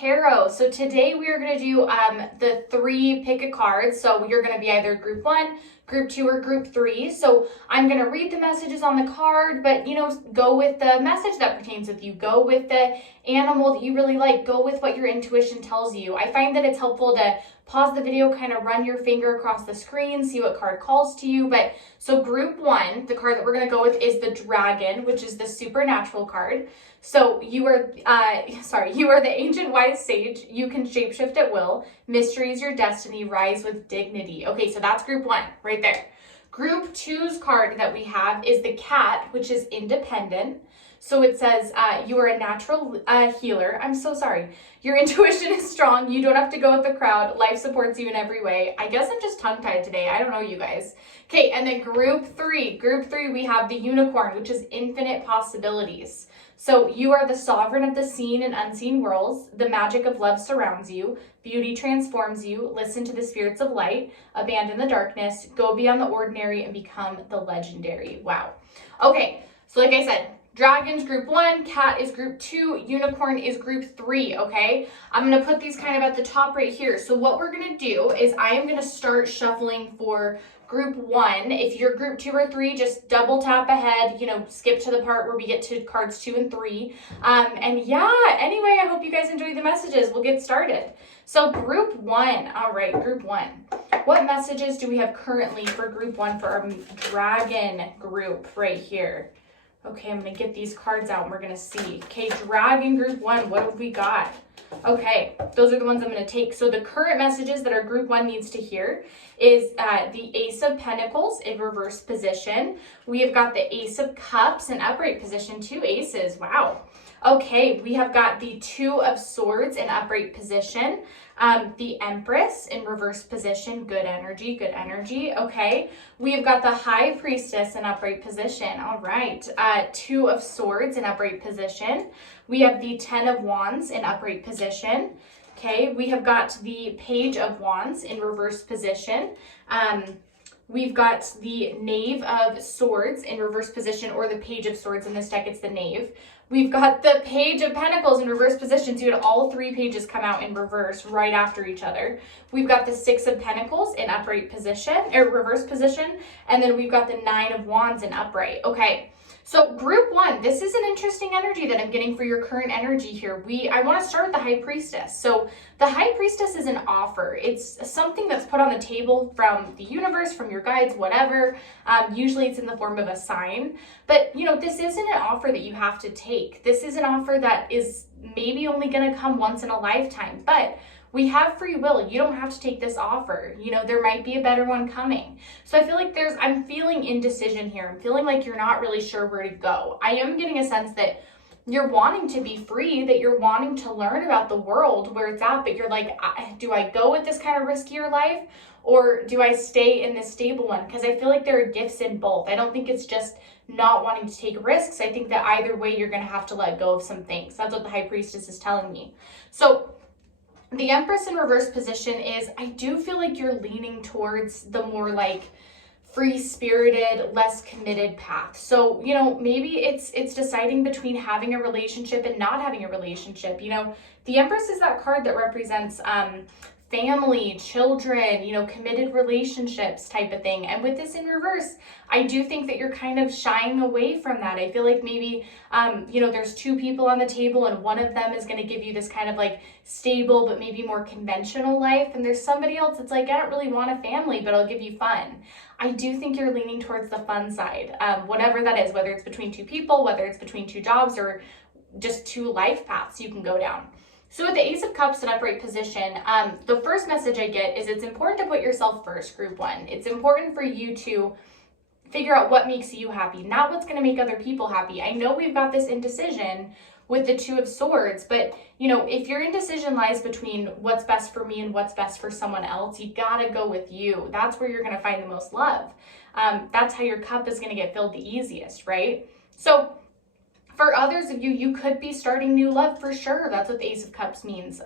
Tarot. So today we are going to do the 3 pick a card. So you're going to be either group 1, group 2, or group 3. So I'm going to read the messages on the card, but go with the message that pertains with you. Go with the animal that you really like. Go with what your intuition tells you. I find that it's helpful to pause the video, kind of run your finger across the screen, see what card calls to you. But so group 1, the card that we're going to go with is the Dragon, which is the supernatural card. So you are the ancient wise sage. You can shapeshift at will. Mystery is your destiny. Rise with dignity. Okay, so that's group 1 right there. Group 2's card that we have is the Cat, which is independent. So it says you are a natural healer. I'm so sorry. Your intuition is strong. You don't have to go with the crowd. Life supports you in every way. I guess I'm just tongue-tied today. I don't know, you guys. Okay, and then group 3. Group 3, we have the Unicorn, which is infinite possibilities. So you are the sovereign of the seen and unseen worlds. The magic of love surrounds you. Beauty transforms you. Listen to the spirits of light. Abandon the darkness. Go beyond the ordinary and become the legendary. Wow. Okay, so like I said, Dragon's group 1, Cat is group 2, Unicorn is group 3, okay? I'm going to put these kind of at the top right here. So what we're going to do is I am going to start shuffling for group 1. If you're group 2 or 3, just double tap ahead, skip to the part where we get to cards 2 and 3. And yeah, anyway, I hope you guys enjoy the messages. We'll get started. So group 1, all right, group 1. What messages do we have currently for group 1 for our Dragon group right here? Okay, I'm going to get these cards out and we're going to see. Okay, Dragon group 1, what have we got? Okay, those are the ones I'm going to take. So the current messages that our group 1 needs to hear is the Ace of Pentacles in reverse position. We have got the Ace of Cups in upright position, 2 aces. Wow. Okay, we have got the 2 of Swords in upright position. The Empress in reverse position, good energy, good energy. Okay, we have got the High Priestess in upright position. All right, 2 of Swords in upright position. We have the 10 of Wands in upright position. Okay, we have got the Page of Wands in reverse position. We've got the Knave of Swords in reverse position, or the Page of Swords. In this deck, it's the Knave. We've got the Page of Pentacles in reverse position. So you had all 3 pages come out in reverse right after each other. We've got the 6 of Pentacles in upright position, or reverse position. And then we've got the 9 of Wands in upright. Okay. So group 1, this is an interesting energy that I'm getting for your current energy here. I want to start with the High Priestess. So the High Priestess is an offer. It's something that's put on the table from the universe, from your guides, whatever. Usually it's in the form of a sign. But, this isn't an offer that you have to take. This is an offer that is maybe only going to come once in a lifetime. But we have free will. You don't have to take this offer. There might be a better one coming. So I feel like I'm feeling indecision here. I'm feeling like you're not really sure where to go. I am getting a sense that you're wanting to be free, that you're wanting to learn about the world where it's at, but you're like, do I go with this kind of riskier life, or do I stay in this stable one? Because I feel like there are gifts in both. I don't think it's just not wanting to take risks. I think that either way, you're going to have to let go of some things. That's what the High Priestess is telling me. So the Empress in reverse position is, I do feel like you're leaning towards the more like free-spirited, less committed path. So, maybe it's deciding between having a relationship and not having a relationship. The Empress is that card that represents family, children, committed relationships type of thing. And with this in reverse, I do think that you're kind of shying away from that. I feel like maybe, there's 2 people on the table and one of them is going to give you this kind of like stable, but maybe more conventional life. And there's somebody else that's like, I don't really want a family, but I'll give you fun. I do think you're leaning towards the fun side, whatever that is, whether it's between 2 people, whether it's between 2 jobs, or just 2 life paths you can go down. So with the Ace of Cups in upright position, the first message I get is it's important to put yourself first, group 1. It's important for you to figure out what makes you happy, not what's going to make other people happy. I know we've got this indecision with the 2 of Swords, but if your indecision lies between what's best for me and what's best for someone else, you gotta go with you. That's where you're going to find the most love. That's how your cup is going to get filled the easiest, right? So for others of you, you could be starting new love for sure. That's what the Ace of Cups means.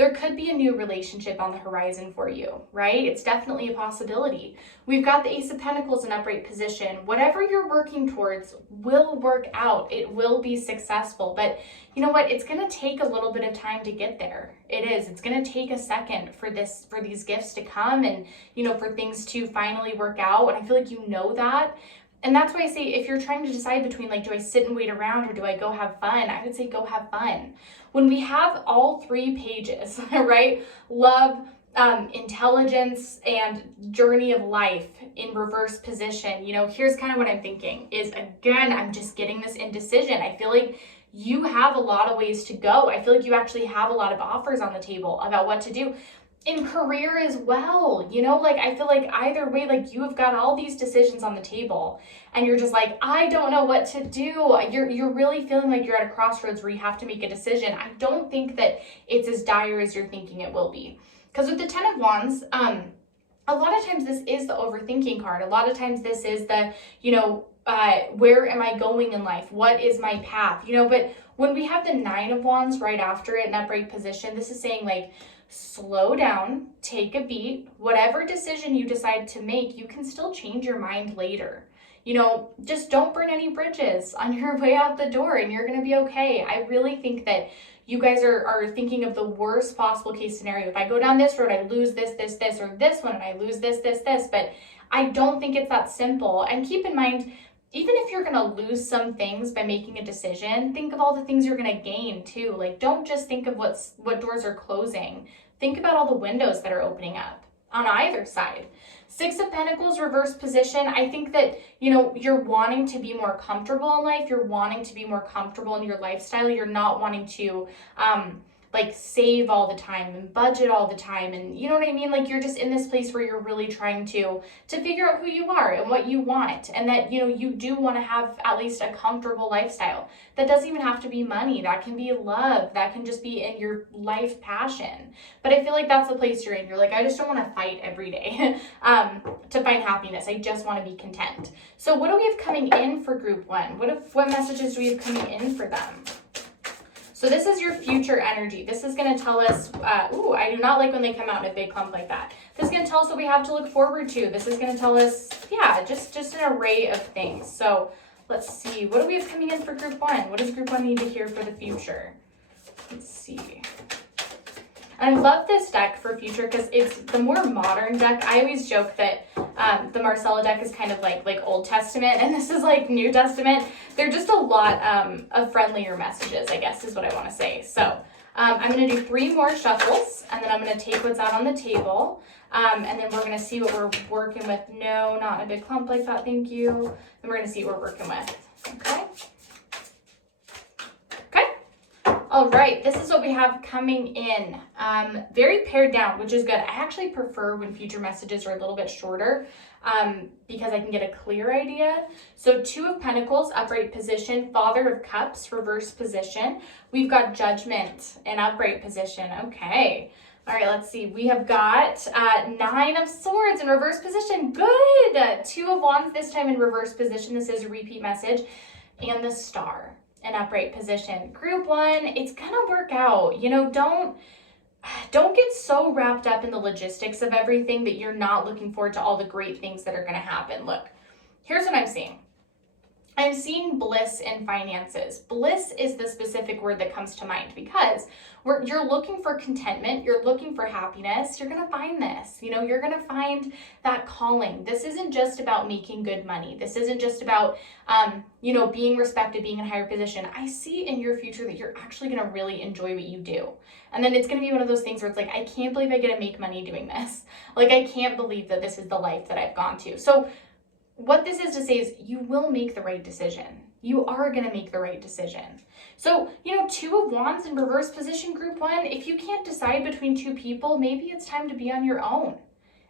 There could be a new relationship on the horizon for you, right? It's definitely a possibility. We've got the Ace of Pentacles in upright position. Whatever you're working towards will work out. It will be successful. But you know what? It's going to take a little bit of time to get there. It is. It's going to take a second for these gifts to come and, for things to finally work out. And I feel like you know that. And that's why I say, if you're trying to decide between do I sit and wait around or do I go have fun? I would say go have fun. When we have all 3 pages, right? Love, intelligence, and journey of life in reverse position, here's kind of what I'm thinking is, again, I'm just getting this indecision. I feel like you have a lot of ways to go. I feel like you actually have a lot of offers on the table about what to do. In career as well, I feel like either way, you have got all these decisions on the table and you're just I don't know what to do. You're really feeling like you're at a crossroads where you have to make a decision. I don't think that it's as dire as you're thinking it will be. Because with the 10 of Wands, a lot of times this is the overthinking card. A lot of times this is the, where am I going in life? What is my path? But when we have the 9 of Wands right after it in upright position, this is saying slow down, take a beat. Whatever decision you decide to make, you can still change your mind later. Just don't burn any bridges on your way out the door and you're going to be okay. I really think that you guys are thinking of the worst possible case scenario. If I go down this road, I lose this, or this one, and I lose this. But I don't think it's that simple. And keep in mind, even if you're going to lose some things by making a decision, think of all the things you're going to gain too. Don't just think of what doors are closing. Think about all the windows that are opening up on either side. 6 of Pentacles reverse position. I think that, you're wanting to be more comfortable in life. You're wanting to be more comfortable in your lifestyle. You're not wanting to, save all the time and budget all the time. And you know what I mean? You're just in this place where you're really trying to figure out who you are and what you want. And that, you do want to have at least a comfortable lifestyle. That doesn't even have to be money. That can be love. That can just be in your life passion. But I feel like that's the place you're in. You're I just don't want to fight every day to find happiness. I just want to be content. So what do we have coming in for group 1? What messages do we have coming in for them? So this is your future energy. This is going to tell us, I do not like when they come out in a big clump like that. This is going to tell us what we have to look forward to. This is going to tell us, just an array of things. So let's see, what do we have coming in for group 1? What does group 1 need to hear for the future? Let's see. I love this deck for future because it's the more modern deck. I always joke that the Marcella deck is kind of like Old Testament and this is New Testament. They're just a lot of friendlier messages, I guess is what I want to say. So I'm going to do 3 more shuffles and then I'm going to take what's out on the table and then we're going to see what we're working with. No, not in a big clump like that. Thank you. Then we're going to see what we're working with. Okay. All right, this is what we have coming in. Very pared down, which is good. I actually prefer when future messages are a little bit shorter because I can get a clear idea. So 2 of Pentacles, upright position. Father of Cups, reverse position. We've got Judgment in upright position. Okay. All right, let's see. We have got 9 of Swords in reverse position. Good. 2 of Wands this time in reverse position. This is a repeat message. And the Star. An upright position. Group 1, it's gonna work out. Don't get so wrapped up in the logistics of everything that you're not looking forward to all the great things that are gonna happen. Look, here's what I'm seeing. I'm seeing bliss in finances. Bliss is the specific word that comes to mind because you're looking for contentment, you're looking for happiness, you're going to find this. You're going to find that calling. This isn't just about making good money. This isn't just about, being respected, being in a higher position. I see in your future that you're actually going to really enjoy what you do. And then it's going to be one of those things where it's I can't believe I get to make money doing this. I can't believe that this is the life that I've gone to. So what this is to say is you will make the right decision. You are going to make the right decision. So, 2 of Wands in reverse position, group 1, if you can't decide between 2 people, maybe it's time to be on your own.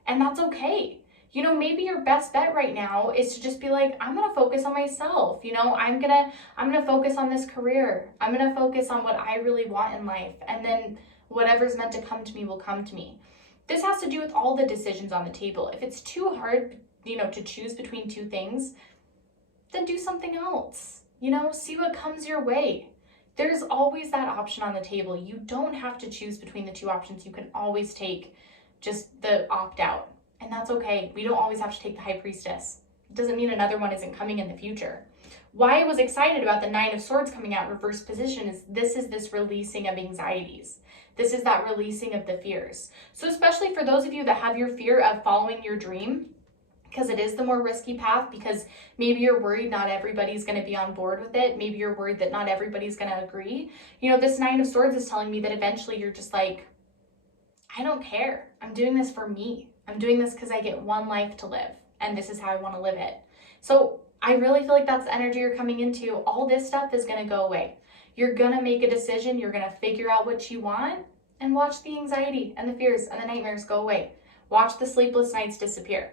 And that's okay. Maybe your best bet right now is to just be I'm going to focus on myself. I'm going to focus on this career. I'm going to focus on what I really want in life. And then whatever's meant to come to me will come to me. This has to do with all the decisions on the table. If it's too hard to choose between 2 things, then do something else. See what comes your way. there's always that option on the table. You don't have to choose between the two options. You can always take just the opt out, and that's okay. We don't always have to take the High Priestess. It doesn't mean another one isn't coming in the future. Why I was excited about the Nine of Swords coming out in reverse position is this releasing of anxieties. This is that releasing of the fears. So especially for those of you that have your fear of following your dream, because it is the more risky path, because maybe you're worried not everybody's going to be on board with it. Maybe you're worried that not everybody's going to agree. You know, this Nine of Swords is telling me that eventually you're just like, I don't care. I'm doing this for me. I'm doing this because I get one life to live, and this is how I want to live it. So I really feel like that's the energy you're coming into. All this stuff is going to go away. You're going to make a decision. You're going to figure out what you want, and watch the anxiety and the fears and the nightmares go away. Watch the sleepless nights disappear.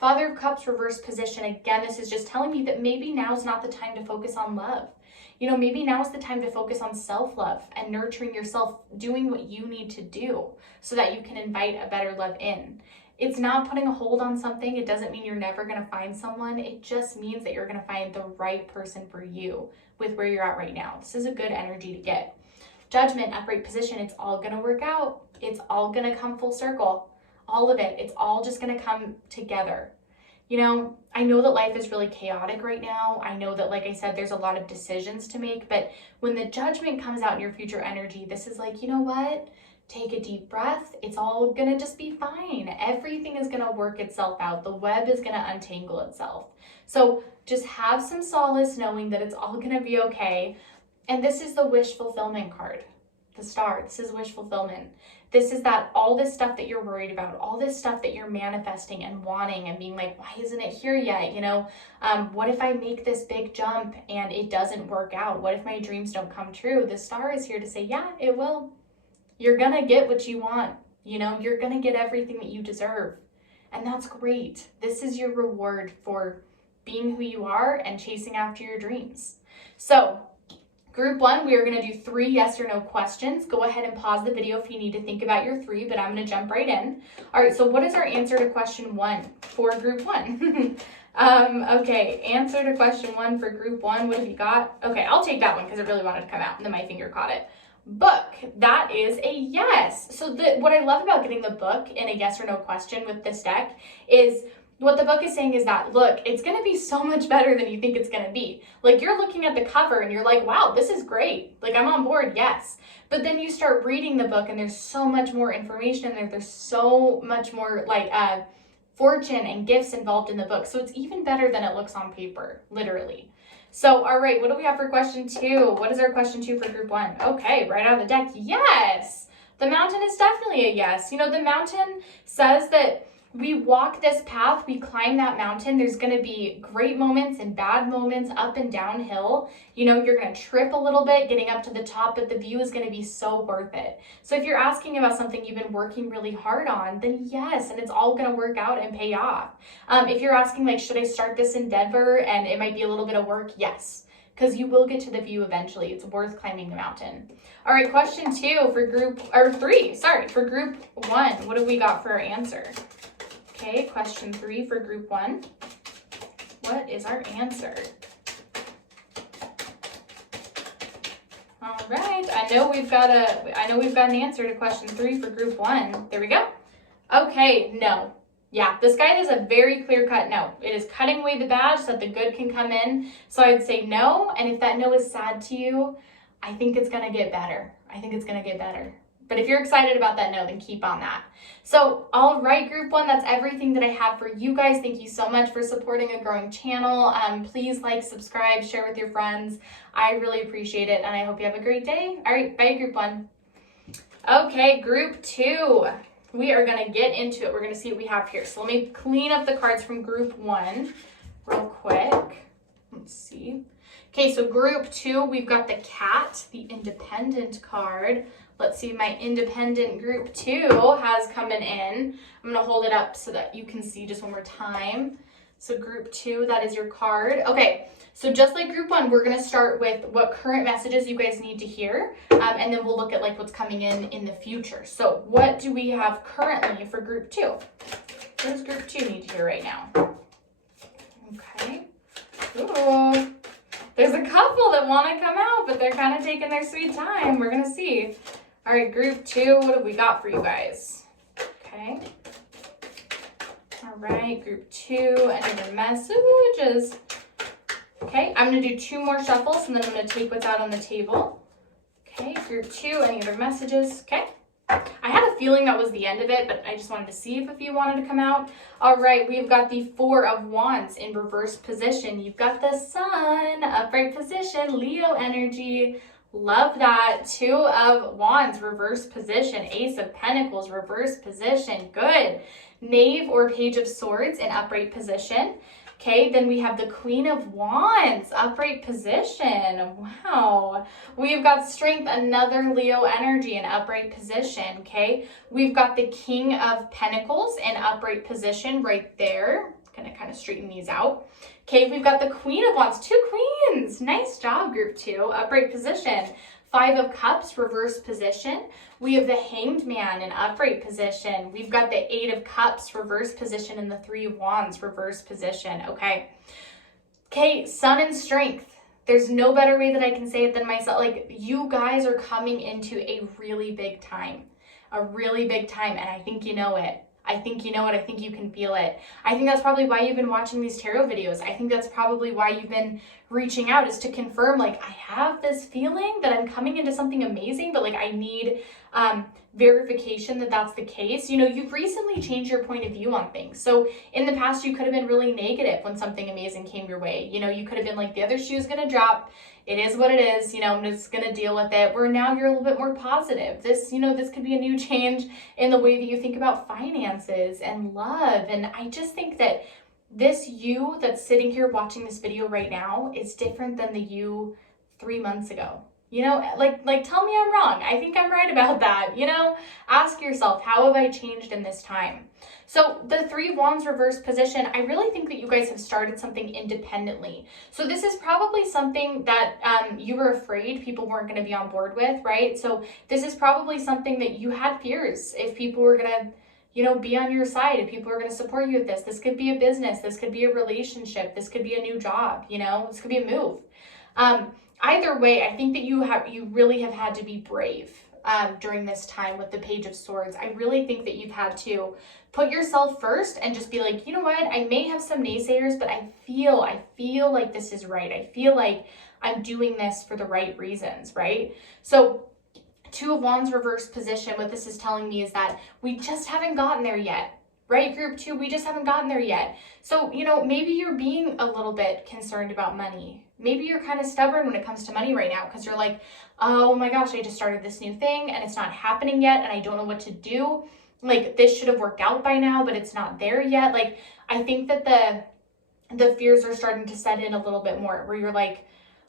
Father of Cups reverse position. Again, this is just telling me that maybe now's not the time to focus on love. You know, maybe now's the time to focus on self-love and nurturing yourself, doing what you need to do so that you can invite a better love in. It's not putting a hold on something. It doesn't mean you're never going to find someone. It just means that you're going to find the right person for you with where you're at right now. This is a good energy to get. Judgment, upright position. It's all going to work out. It's all going to come full circle. All of it. It's all just going to come together. You know, I know that life is really chaotic right now. I know that, like I said, there's a lot of decisions to make, but when the Judgment comes out in your future energy, this is like, you know what? Take a deep breath. It's all gonna just be fine. Everything is gonna work itself out. The web is gonna untangle itself. So just have some solace knowing that it's all gonna be okay. And this is the wish fulfillment card, the Star. This is wish fulfillment. This is that all this stuff that you're worried about, all this stuff that you're manifesting and wanting and being like, why isn't it here yet? You know, what if I make this big jump and it doesn't work out? What if my dreams don't come true? The Star is here to say, yeah, it will. You're gonna get what you want. You know, you're gonna get everything that you deserve. And that's great. This is your reward for being who you are and chasing after your dreams. So, Group 1, we are going to do 3 yes or no questions. Go ahead and pause the video if you need to think about your 3, but I'm going to jump right in. All right, so what is our answer to question 1 for Group 1? Okay, answer to question 1 for Group 1. What have you got? Okay, I'll take that one because it really wanted to come out and then my finger caught it. Book, that is a yes. So what I love about getting the book in a yes or no question with this deck is what the book is saying is that, look, it's going to be so much better than you think it's going to be. Like, you're looking at the cover and you're like, wow, this is great. Like, I'm on board, yes. But then you start reading the book and there's so much more information in there. There's so much more, like, fortune and gifts involved in the book. So it's even better than it looks on paper, literally. So, all right, what do we have for question 2? What is our question 2 for Group 1? Okay, right out of the deck, yes. The Mountain is definitely a yes. You know, the Mountain says that we walk this path, we climb that mountain. There's going to be great moments and bad moments, up and downhill. You know, you're going to trip a little bit getting up to the top, but the view is going to be so worth it. So if you're asking about something you've been working really hard on, then yes, and it's all going to work out and pay off. If you're asking, like, should I start this in Denver and it might be a little bit of work? Yes, because you will get to the view eventually. It's worth climbing the mountain. All right, question 2 for for Group 1. What have we got for our answer? Okay, question 3 for Group 1. What is our answer? All right, I know we've got an answer to question 3 for Group 1. There we go. Okay, no. Yeah, this guy is a very clear-cut no. It is cutting away the bad so that the good can come in. So I'd say no, and if that no is sad to you, I think it's going to get better. But if you're excited about that no, then keep on that. So, all right, Group 1, that's everything that I have for you guys. Thank you so much for supporting a growing channel. Please like, subscribe, share with your friends. I really appreciate it, and I hope you have a great day. All right, bye, Group 1. Okay, Group 2. We are going to get into it. We're going to see what we have here. So let me clean up the cards from Group 1 real quick. Let's see. Okay, so Group 2, we've got the Cat, the Independent card. Let's see, my Independent Group 2 has coming in. I'm going to hold it up so that you can see just one more time. So Group 2, that is your card. Okay, so just like Group 1, we're going to start with what current messages you guys need to hear, and then we'll look at like what's coming in the future. So what do we have currently for Group 2? What does Group 2 need to hear right now? Okay. Ooh. There's a couple that want to come out, but they're kind of taking their sweet time. We're going to see. All right, group 2, what have we got for you guys? Okay. All right, group 2, and your messages. Okay, I'm going to do 2 more shuffles, and then I'm going to take what's out on the table. Okay, group 2, any other messages? Okay. I had a feeling that was the end of it, but I just wanted to see if a few wanted to come out. All right, we've got the 4 of Wands in reverse position. You've got the Sun, upright position, Leo energy. Love that. 2 of Wands, reverse position. Ace of Pentacles, reverse position. Good. Knave or Page of Swords in upright position. Okay, then we have the Queen of Wands, upright position. Wow. We've got Strength, another Leo energy in upright position, okay? We've got the King of Pentacles in upright position right there. Gonna kind of straighten these out. Okay, we've got the Queen of Wands, 2 queens. Nice job, group 2, upright position. 5 of Cups, reverse position. We have the Hanged Man in upright position. We've got the 8 of Cups, reverse position, and the 3 of Wands, reverse position. Okay, Sun and Strength. There's no better way that I can say it than myself. Like, you guys are coming into a really big time. A really big time, and I think you know it. I think you know it. I think you can feel it. I think that's probably why you've been watching these tarot videos. I think that's probably why you've been reaching out, is to confirm, like, I have this feeling that I'm coming into something amazing, but like I need verification that that's the case. You know, you've recently changed your point of view on things. So in the past, you could have been really negative when something amazing came your way. You know, you could have been like, the other shoe's gonna drop. It is what it is, you know, I'm just gonna deal with it. Where now you're a little bit more positive. This, you know, this could be a new change in the way that you think about finances and love. And I just think that this you that's sitting here watching this video right now is different than the you 3 months ago. You know, like tell me I'm wrong. I think I'm right about that. You know, ask yourself, how have I changed in this time? So the 3 of Wands reverse position, I really think that you guys have started something independently. So this is probably something that you were afraid people weren't going to be on board with, right? So this is probably something that you had fears if people were going to, you know, be on your side, if people are going to support you with this. This could be a business, this could be a relationship, this could be a new job, you know, this could be a move. Either way, I think that you really have had to be brave during this time with the Page of Swords. I really think that you've had to put yourself first and just be like, you know what, I may have some naysayers, but I feel like this is right. I feel like I'm doing this for the right reasons, right? So 2 of Wands reverse position, what this is telling me is that we just haven't gotten there yet. Right, group 2, we just haven't gotten there yet. So, you know, maybe you're being a little bit concerned about money. Maybe you're kind of stubborn when it comes to money right now because you're like, oh my gosh, I just started this new thing and it's not happening yet and I don't know what to do. Like, this should have worked out by now, but it's not there yet. Like, I think that the fears are starting to set in a little bit more, where you're like,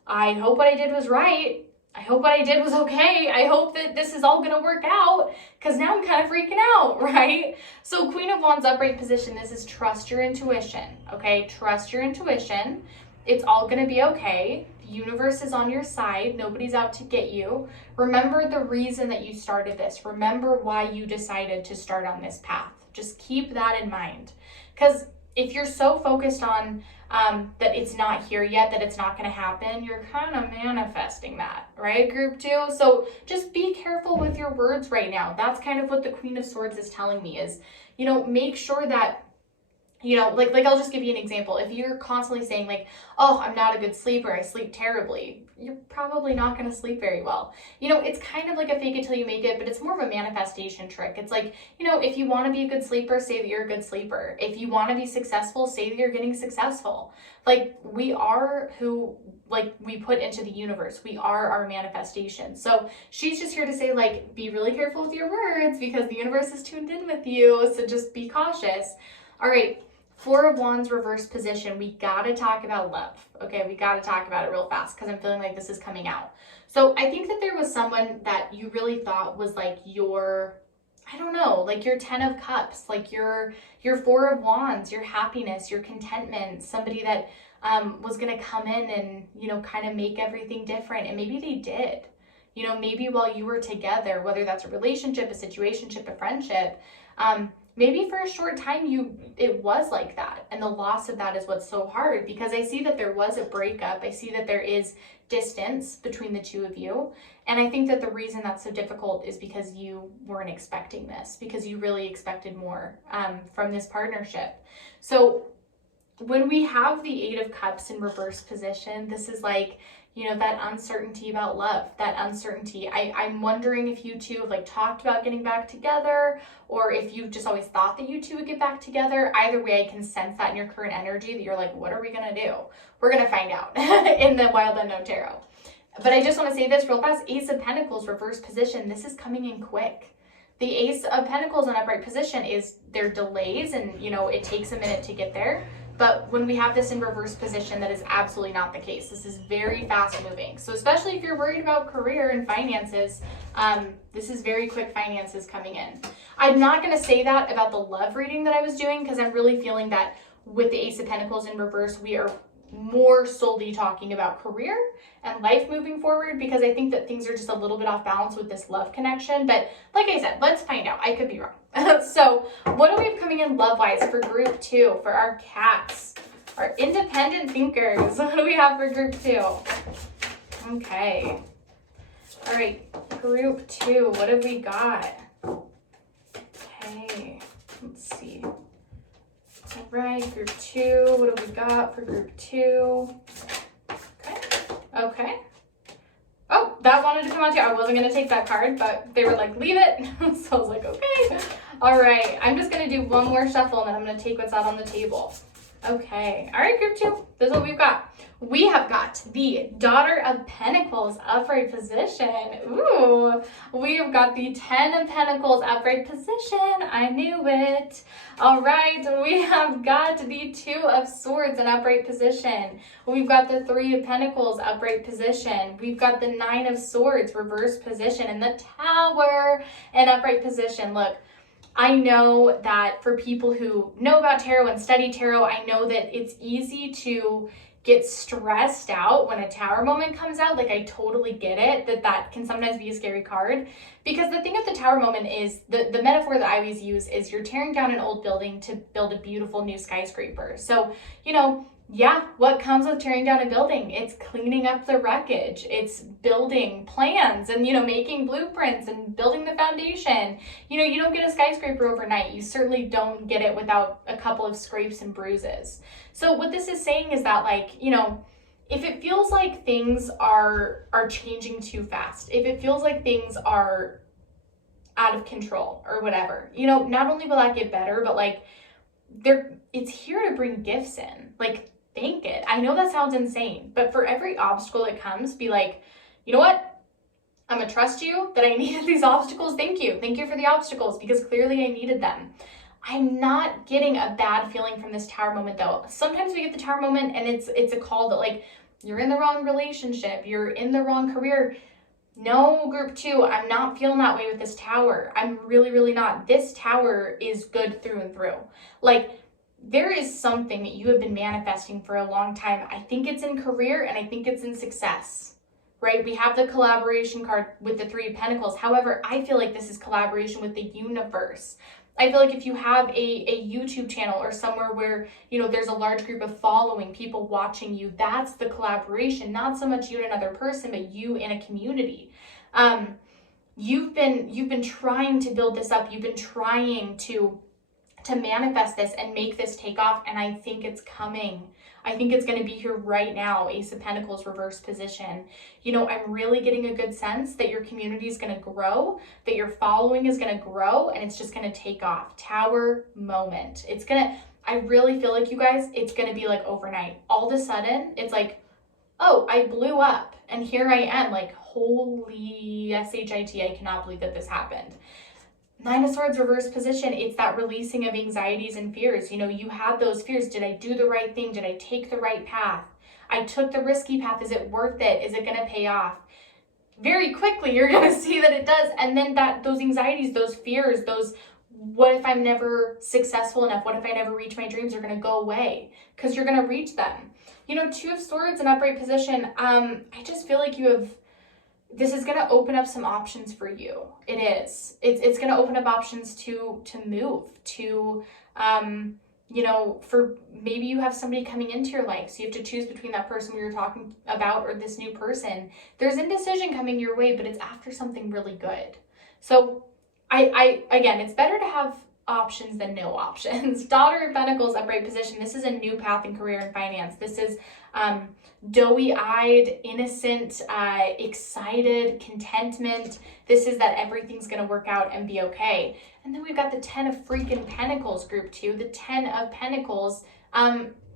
I hope what I did was right. I hope what I did was okay. I hope that this is all going to work out, because now I'm kind of freaking out, right? So Queen of Wands upright position, this is trust your intuition, okay? Trust your intuition. It's all going to be okay. The universe is on your side. Nobody's out to get you. Remember the reason that you started this. Remember why you decided to start on this path. Just keep that in mind, because if you're so focused on that it's not here yet, that it's not going to happen, you're kind of manifesting that, right, group 2? So just be careful with your words right now. That's kind of what the Queen of Swords is telling me is, you know, make sure that, you know, like I'll just give you an example. If you're constantly saying like, oh, I'm not a good sleeper, I sleep terribly, you're probably not going to sleep very well. You know, it's kind of like a fake it till you make it, but it's more of a manifestation trick. It's like, you know, if you want to be a good sleeper, say that you're a good sleeper. If you want to be successful, say that you're getting successful. Like, we are who, like, we put into the universe. We are our manifestation. So she's just here to say, like, be really careful with your words because the universe is tuned in with you. So just be cautious. All right. 4 of Wands reverse position, we gotta talk about love. Okay, we gotta talk about it real fast because I'm feeling like this is coming out. So I think that there was someone that you really thought was like your, I don't know, like your 10 of Cups, like your 4 of Wands, your happiness, your contentment, somebody that was gonna come in and, you know, kind of make everything different. And maybe they did. You know, maybe while you were together, whether that's a relationship, a situationship, a friendship, maybe for a short time it was like that, and the loss of that is what's so hard, because I see that there was a breakup. I see that there is distance between the two of you, and I think that the reason that's so difficult is because you weren't expecting this, because you really expected more from this partnership. So when we have the Eight of Cups in reverse position, this is like, you know, that uncertainty about love, that uncertainty. I'm wondering if you two have like talked about getting back together, or if you just always thought that you two would get back together. Either way, I can sense that in your current energy, that you're like, what are we gonna do? We're gonna find out in the Wild Unknown Tarot. But I just want to say this real fast. Ace of Pentacles reverse position, this is coming in quick. The Ace of Pentacles in upright position is there delays, and you know, it takes a minute to get there. But when we have this in reverse position, that is absolutely not the case. This is very fast moving. So especially if you're worried about career and finances, this is very quick finances coming in. I'm not going to say that about the love reading that I was doing, because I'm really feeling that with the Ace of Pentacles in reverse, we are more solely talking about career and life moving forward, because I think that things are just a little bit off balance with this love connection. But like I said, let's find out. I could be wrong. So what do we have coming in love-wise for group 2, for our cats, our independent thinkers? What do we have for group 2? Okay. All right, group 2, what have we got? Okay, let's see. All right, group 2, what have we got for group 2? Okay. Oh, that wanted to come out too. I wasn't going to take that card, but they were like, leave it. So I was like, okay. All right, I'm just going to do one more shuffle, and then I'm going to take what's out on the table. Okay. All right, group 2, this is what we've got. We have got the Daughter of Pentacles upright position. Ooh, we have got the 10 of Pentacles upright position. I knew it. All right, we have got the 2 of Swords in upright position. We've got the 3 of Pentacles upright position. We've got the 9 of Swords reverse position, and the Tower in upright position. Look, I know that for people who know about tarot and study tarot, I know that it's easy to get stressed out when a Tower moment comes out. Like, I totally get it, that can sometimes be a scary card, because the thing with the Tower moment is the metaphor that I always use is you're tearing down an old building to build a beautiful new skyscraper. So, you know, yeah, what comes with tearing down a building? It's cleaning up the wreckage. It's building plans and, you know, making blueprints and building the foundation. You know, you don't get a skyscraper overnight. You certainly don't get it without a couple of scrapes and bruises. So what this is saying is that, like, you know, if it feels like things are changing too fast, if it feels like things are out of control or whatever, you know, not only will that get better, but like it's here to bring gifts in. Like, thank it. I know that sounds insane, but for every obstacle that comes, be like, you know what? I'm gonna trust you that I needed these obstacles. Thank you. Thank you for the obstacles, because clearly I needed them. I'm not getting a bad feeling from this Tower moment though. Sometimes we get the Tower moment and it's a call that, like, you're in the wrong relationship, you're in the wrong career. No, group 2, I'm not feeling that way with this Tower. I'm really, really not. This Tower is good through and through. Like, there is something that you have been manifesting for a long time. I think it's in career, and I think it's in success, right? We have the collaboration card with the 3 of Pentacles. However, I feel like this is collaboration with the universe. I feel like if you have a YouTube channel or somewhere where, you know, there's a large group of following, people watching you, that's the collaboration, not so much you and another person, but you in a community. You've been trying to build this up. You've been trying to manifest this and make this take off, and I think it's coming. I think it's going to be here right now. Ace of Pentacles reverse position. You know, I'm really getting a good sense that your community is going to grow, that your following is going to grow, and it's just going to take off. Tower moment. I really feel like, you guys, it's going to be like overnight. All of a sudden, it's like, oh, I blew up, and here I am, like, holy shit, I cannot believe that this happened. 9 of Swords reverse position, it's that releasing of anxieties and fears. You know, you had those fears. Did I do the right thing? Did I take the right path? I took the risky path. Is it worth it? Is it going to pay off? Very quickly, you're going to see that it does. And then those anxieties, those fears, those what if I'm never successful enough? What if I never reach my dreams? Are going to go away, because you're going to reach them. You know, 2 of Swords in upright position. I just feel like you have this is going to open up some options for you. It is. It's going to open up options to move, to, for maybe you have somebody coming into your life, so you have to choose between that person we were talking about or this new person. There's indecision coming your way, but it's after something really good. So again, it's better to have options than no options. Daughter of Pentacles, upright position. This is a new path in career and finance. This is doughy-eyed, innocent, excited, contentment. This is that everything's going to work out and be okay. And then we've got the 10 of freaking Pentacles, group 2. The 10 of Pentacles,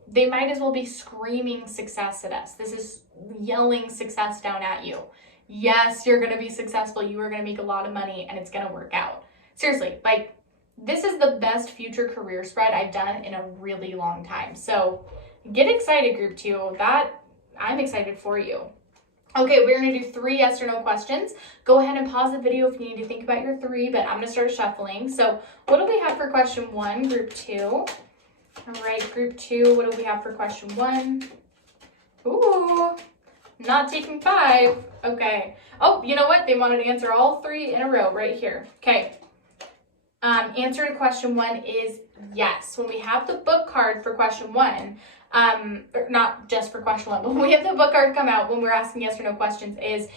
they might as well be screaming success at us. This is yelling success down at you. Yes, you're going to be successful. You are going to make a lot of money and it's going to work out. Seriously, like, this is the best future career spread I've done in a really long time. So get excited, group 2. I'm excited for you. Okay, we're going to do 3 yes or no questions. Go ahead and pause the video if you need to think about your 3, but I'm going to start shuffling. So what do we have for question 1, group 2? All right, group 2, what do we have for question 1? Ooh, not taking 5. Okay. Oh, you know what? They wanted to answer all 3 in a row right here. Okay. Answer to question 1 is yes. When we have the book card for question 1, not just for question 1, but when we have the book card come out when we're asking yes or no questions, is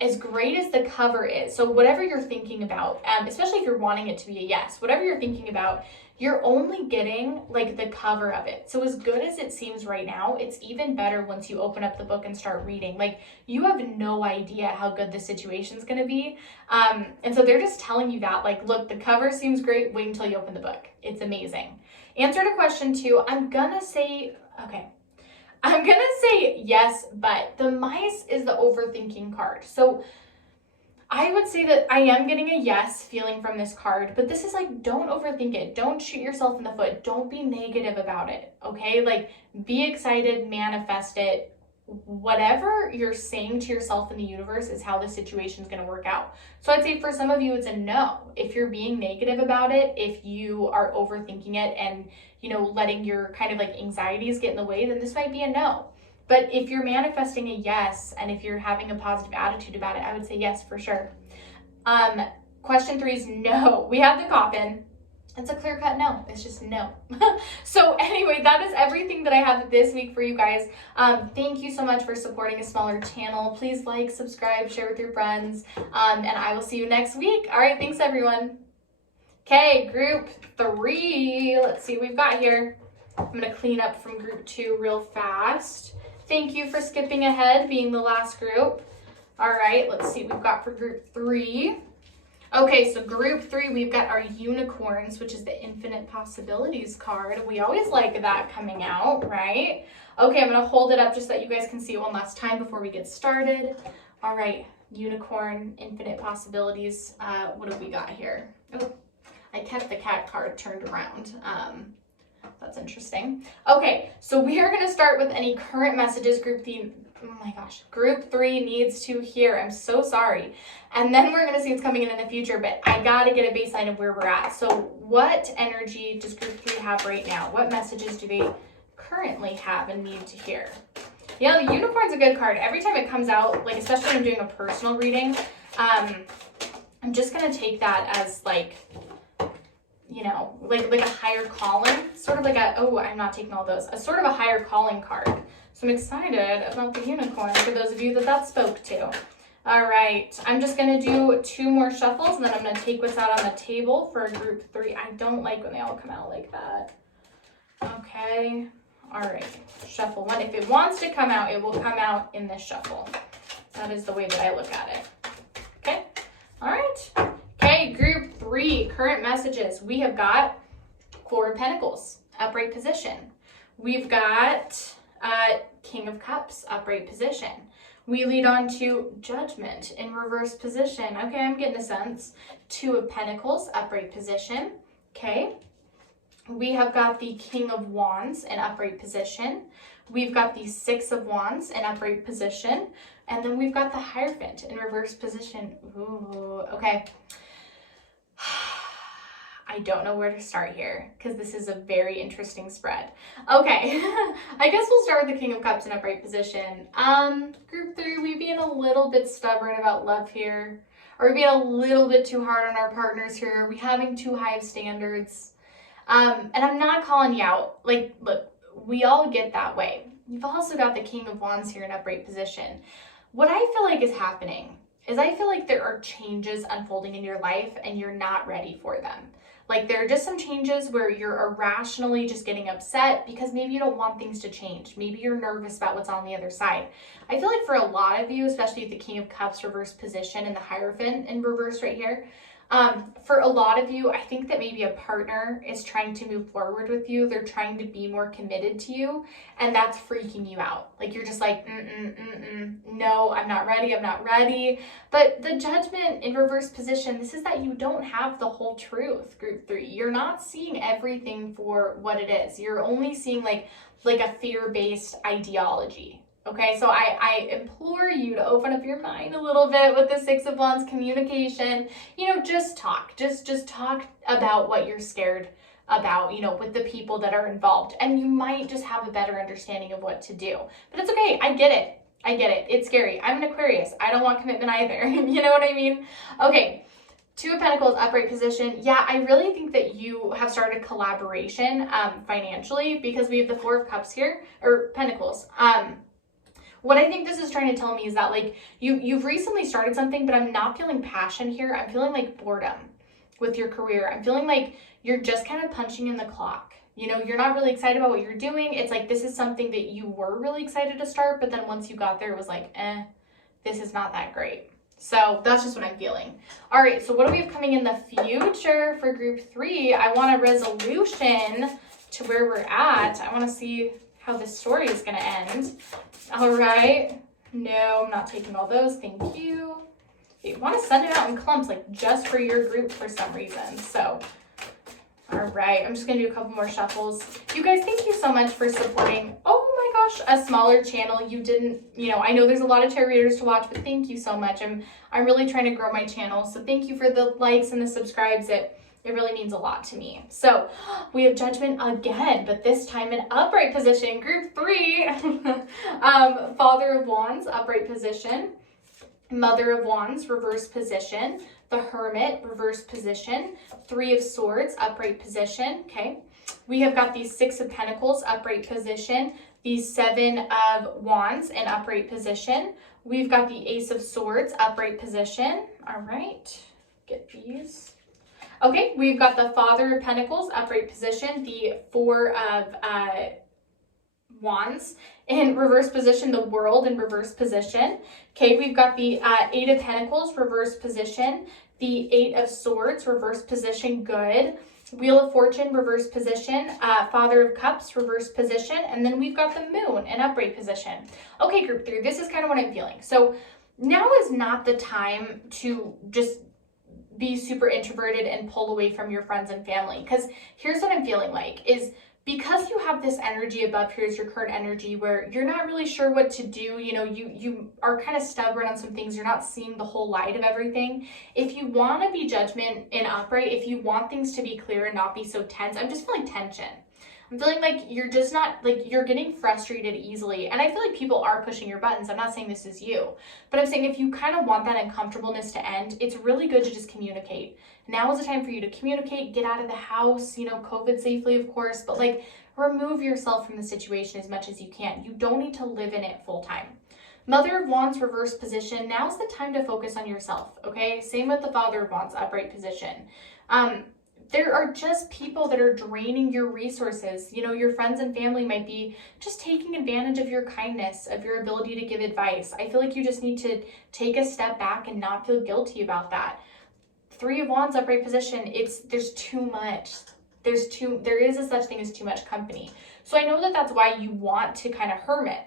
as great as the cover is. So whatever you're thinking about, especially if you're wanting it to be a yes, whatever you're thinking about, you're only getting like the cover of it. So as good as it seems right now, it's even better once you open up the book and start reading. Like, you have no idea how good the situation's going to be. And so they're just telling you that, like, look, the cover seems great. Wait until you open the book. It's amazing. Answer to question 2, I'm going to say yes, but the mice is the overthinking card. So I would say that I am getting a yes feeling from this card, but this is like, don't overthink it. Don't shoot yourself in the foot. Don't be negative about it, okay? Like, be excited, manifest it. Whatever you're saying to yourself in the universe is how the situation's going to work out. So I'd say for some of you, it's a no. If you're being negative about it, if you are overthinking it and, letting your kind of like anxieties get in the way, then this might be a no. But if you're manifesting a yes, and if you're having a positive attitude about it, I would say yes for sure. Question 3 is no. We have the coffin. It's a clear-cut no. It's just no. So anyway, that is everything that I have this week for you guys. Thank you so much for supporting a smaller channel. Please like, subscribe, share with your friends, and I will see you next week. All right, thanks everyone. Okay, group 3. Let's see what we've got here. I'm going to clean up from group 2 real fast. Thank you for skipping ahead, being the last group. All right, let's see what we've got for group 3. Okay, so group 3, we've got our unicorns, which is the infinite possibilities card. We always like that coming out, right? Okay, I'm going to hold it up just so that you guys can see it one last time before we get started. All right, unicorn, infinite possibilities. What have we got here? Oh, I kept the cat card turned around. That's interesting. Okay, so we are going to start with any current messages group 3 needs to hear. I'm so sorry. And then we're going to see what's coming in the future, but I got to get a baseline of where we're at. So what energy does group 3 have right now? What messages do they currently have and need to hear? Yeah, the unicorn's a good card. Every time it comes out, like, especially when I'm doing a personal reading, I'm just going to take that as like, like a higher calling, sort of like I'm not taking all those, a sort of a higher calling card. So I'm excited about the unicorn for those of you that spoke to. All right, I'm just going to do 2 more shuffles, and then I'm going to take what's out on the table for group 3. I don't like when they all come out like that. Okay, all right, shuffle 1. If it wants to come out, it will come out in this shuffle. That is the way that I look at it. Okay, all right. Okay, group 3, current messages. We have got 4 of Pentacles, upright position. We've got King of Cups, upright position. We lead on to Judgment in reverse position. Okay, I'm getting a sense. 2 of Pentacles, upright position. Okay. We have got the King of Wands in upright position. We've got the 6 of Wands in upright position. And then we've got the Hierophant in reverse position. Ooh, okay. I don't know where to start here because this is a very interesting spread. Okay, I guess we'll start with the King of Cups in upright position. Group 3, we being a little bit stubborn about love here. Are we being a little bit too hard on our partners here? Are we having too high of standards? And I'm not calling you out. Like, look, we all get that way. You've also got the King of Wands here in upright position. What I feel like is happening is I feel like there are changes unfolding in your life and you're not ready for them. Like there are just some changes where you're irrationally just getting upset because maybe you don't want things to change. Maybe you're nervous about what's on the other side. I feel like for a lot of you, especially with the King of Cups reverse position and the Hierophant in reverse right here, for a lot of you, I think that maybe a partner is trying to move forward with you. They're trying to be more committed to you, and that's freaking you out. Like you're just like, no, I'm not ready. But the Judgment in reverse position, this is that you don't have the whole truth, group 3. You're not seeing everything for what it is. You're only seeing like a fear-based ideology. Okay, so I implore you to open up your mind a little bit with the Six of Wands communication. Just talk. Just talk about what you're scared about, with the people that are involved. And you might just have a better understanding of what to do. But it's okay. I get it. It's scary. I'm an Aquarius. I don't want commitment either. You know what I mean? Okay. 2 of Pentacles, upright position. Yeah, I really think that you have started collaboration financially because we have the 4 of Cups here, or Pentacles. What I think this is trying to tell me is that like you've recently started something, but I'm not feeling passion here. I'm feeling like boredom with your career. I'm feeling like you're just kind of punching in the clock. You're not really excited about what you're doing. It's like this is something that you were really excited to start, but then once you got there, it was like, this is not that great. So that's just what I'm feeling. All right, so what do we have coming in the future for group 3? I want a resolution to where we're at. I want to see how this story is going to end. All right. No, I'm not taking all those. Thank you. You want to send it out in clumps, like just for your group for some reason. So, all right. I'm just going to do a couple more shuffles. You guys, thank you so much for supporting, oh my gosh, a smaller channel. You didn't, I know there's a lot of tarot readers to watch, but thank you so much. I'm really trying to grow my channel. So thank you for the likes and the subscribes. It really means a lot to me. So we have Judgment again, but this time in upright position. Group 3, Father of Wands, upright position. Mother of Wands, reverse position. The Hermit, reverse position. 3 of Swords, upright position. Okay. We have got these 6 of Pentacles, upright position. These 7 of Wands in upright position. We've got the Ace of Swords, upright position. All right. Get these. Okay, we've got the Father of Pentacles, upright position, the 4 of Wands in reverse position, the World in reverse position. Okay, we've got the 8 of Pentacles, reverse position, the 8 of Swords, reverse position, good. Wheel of Fortune, reverse position, Father of Cups, reverse position, and then we've got the Moon in upright position. Okay, group 3, this is kind of what I'm feeling. So now is not the time to just be super introverted and pull away from your friends and family. Because here's what I'm feeling like is because you have this energy above here is your current energy where you're not really sure what to do. You are kind of stubborn on some things. You're not seeing the whole light of everything. If you want to be Judgment in upright, if you want things to be clear and not be so tense, I'm just feeling tension. I'm feeling like you're just not, like you're getting frustrated easily. And I feel like people are pushing your buttons. I'm not saying this is you, but I'm saying if you kind of want that uncomfortableness to end, it's really good to just communicate. Now is the time for you to communicate, get out of the house, COVID safely, of course, but like remove yourself from the situation as much as you can. You don't need to live in it full time. Mother of Wands, reverse position. Now's the time to focus on yourself, okay? Same with the Father of Wands, upright position. There are just people that are draining your resources. Your friends and family might be just taking advantage of your kindness, of your ability to give advice. I feel like you just need to take a step back and not feel guilty about that. 3 of Wands, upright position, there's too much. There is a such thing as too much company. So I know that that's why you want to kind of hermit.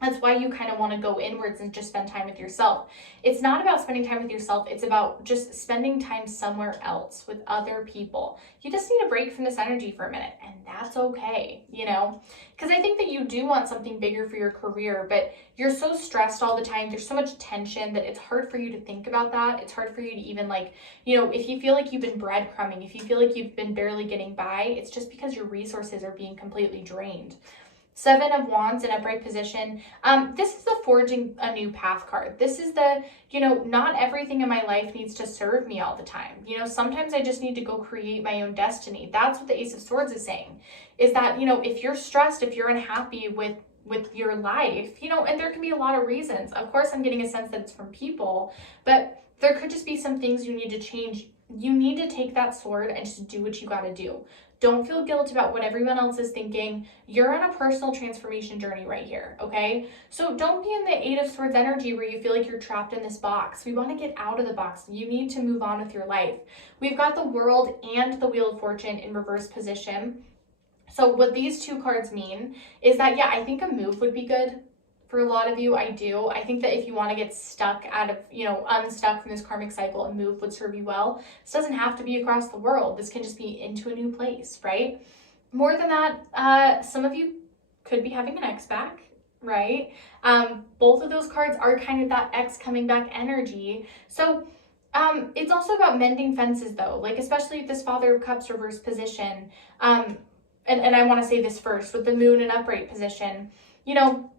That's why you kind of want to go inwards and just spend time with yourself. It's not about spending time with yourself. It's about just spending time somewhere else with other people. You just need a break from this energy for a minute, and that's okay, you know? Because I think that you do want something bigger for your career, but you're so stressed all the time. There's so much tension that it's hard for you to think about that. It's hard for you to even like, you know, if you feel like you've been breadcrumbing, if you feel like you've been barely getting by, it's just because your resources are being completely drained. Seven of Wands in upright position. This is the forging a new path card. This is the, you know, not everything in my life needs to serve me all the time. You know, sometimes I just need to go create my own destiny. That's what the Ace of Swords is saying, is that, you know, if you're stressed, if you're unhappy with your life, you know, and there can be a lot of reasons. Of course, I'm getting a sense that it's from people, but there could just be some things you need to change. You need to take that sword and just do what you got to do. Don't feel guilt about what everyone else is thinking. You're on a personal transformation journey right here, okay? So don't be in the Eight of Swords energy where you feel like you're trapped in this box. We want to get out of the box. You need to move on with your life. We've got the World and the Wheel of Fortune in reverse position. So what these two cards mean is that, yeah, I think a move would be good. For a lot of you, I do. I think that if you want to get stuck out of, you know, unstuck from this karmic cycle, a move would serve you well. This doesn't have to be across the world. This can just be into a new place, right? More than that, some of you could be having an ex back, right? Both of those cards are kind of that ex coming back energy. So it's also about mending fences though, like especially this Father of Cups reverse position. And I want to say this first with the Moon in upright position, you know,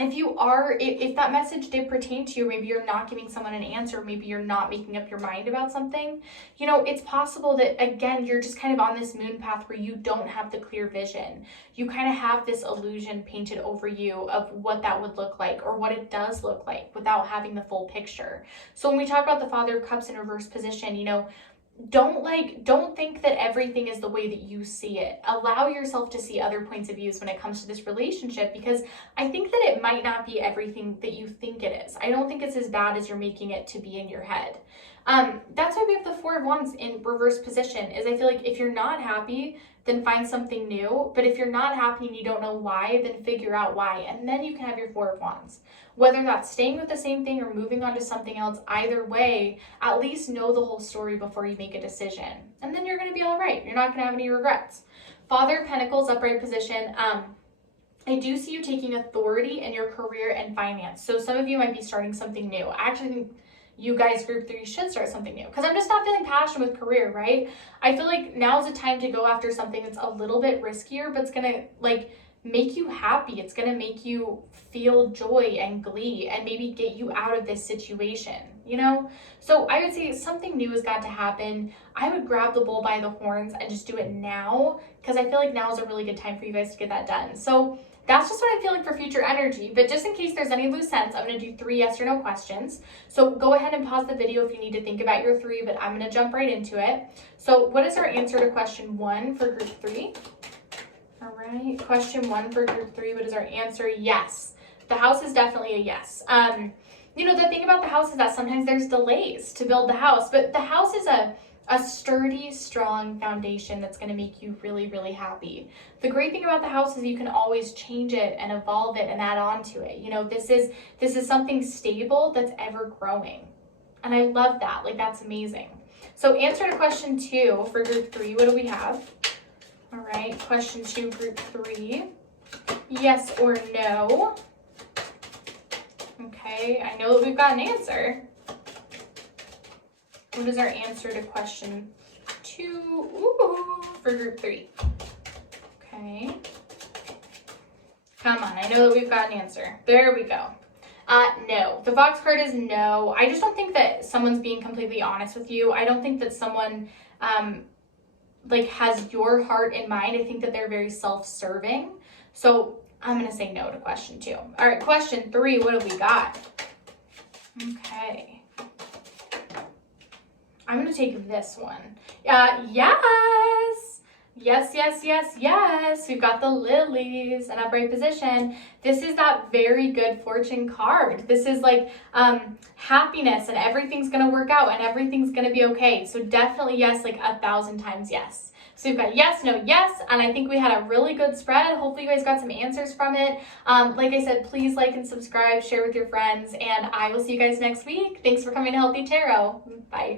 if that message did pertain to you, maybe you're not giving someone an answer, maybe you're not making up your mind about something, you know, it's possible that, again, you're just kind of on this moon path where you don't have the clear vision. You kind of have this illusion painted over you of what that would look like or what it does look like without having the full picture. So when we talk about the Father of Cups in reverse position, you know, don't think that everything is the way that you see it. Allow yourself to see other points of views when it comes to this relationship, because I think that it might not be everything that you think it is. I don't think it's as bad as you're making it to be in your head. That's why we have the Four of Wands in reverse position, is I feel like if you're not happy, then find something new. But if you're not happy and you don't know why, then figure out why. And then you can have your Four of Wands. Whether that's staying with the same thing or moving on to something else, either way, at least know the whole story before you make a decision. And then you're going to be all right. You're not going to have any regrets. Father of Pentacles, upright position. I do see you taking authority in your career and finance. So some of you might be starting something new. I actually think you guys, group 3, should start something new, because I'm just not feeling passion with career, right? I feel like now's the time to go after something that's a little bit riskier, but it's going to like make you happy. It's going to make you feel joy and glee and maybe get you out of this situation, you know? So I would say something new has got to happen. I would grab the bull by the horns and just do it now, because I feel like now is a really good time for you guys to get that done. So that's just what I'm feeling for future energy. But just in case there's any loose ends, I'm going to do 3 yes or no questions. So go ahead and pause the video if you need to think about your 3, but I'm going to jump right into it. So what is our answer to question 1 for group 3? All right, question 1 for group 3, what is our answer? Yes. The house is definitely a yes. You know, the thing about the house is that sometimes there's delays to build the house, but the house is a sturdy, strong foundation that's going to make you really, really happy. The great thing about the house is you can always change it and evolve it and add on to it. You know, this is something stable that's ever growing. And I love that. Like, that's amazing. So answer to question 2 for group 3, what do we have? All right, question 2, group 3. Yes or no? Okay, I know that we've got an answer. What is our answer to question 2 for group 3? Okay. Come on, I know that we've got an answer. There we go. No. The Fox card is no. I just don't think that someone's being completely honest with you. I don't think that someone like has your heart in mind. I think that they're very self-serving. So I'm going to say no to question 2. All right, question 3, what have we got? Okay. I'm going to take this one. Yes. Yes, yes, yes, yes. We've got the lilies, an upright position. This is that very good fortune card. This is like happiness and everything's going to work out and everything's going to be okay. So definitely yes, like 1,000 times yes. So we've got yes, no, yes, and I think we had a really good spread. Hopefully you guys got some answers from it. Like I said, please like and subscribe, share with your friends, and I will see you guys next week. Thanks for coming to Healthy Tarot. Bye.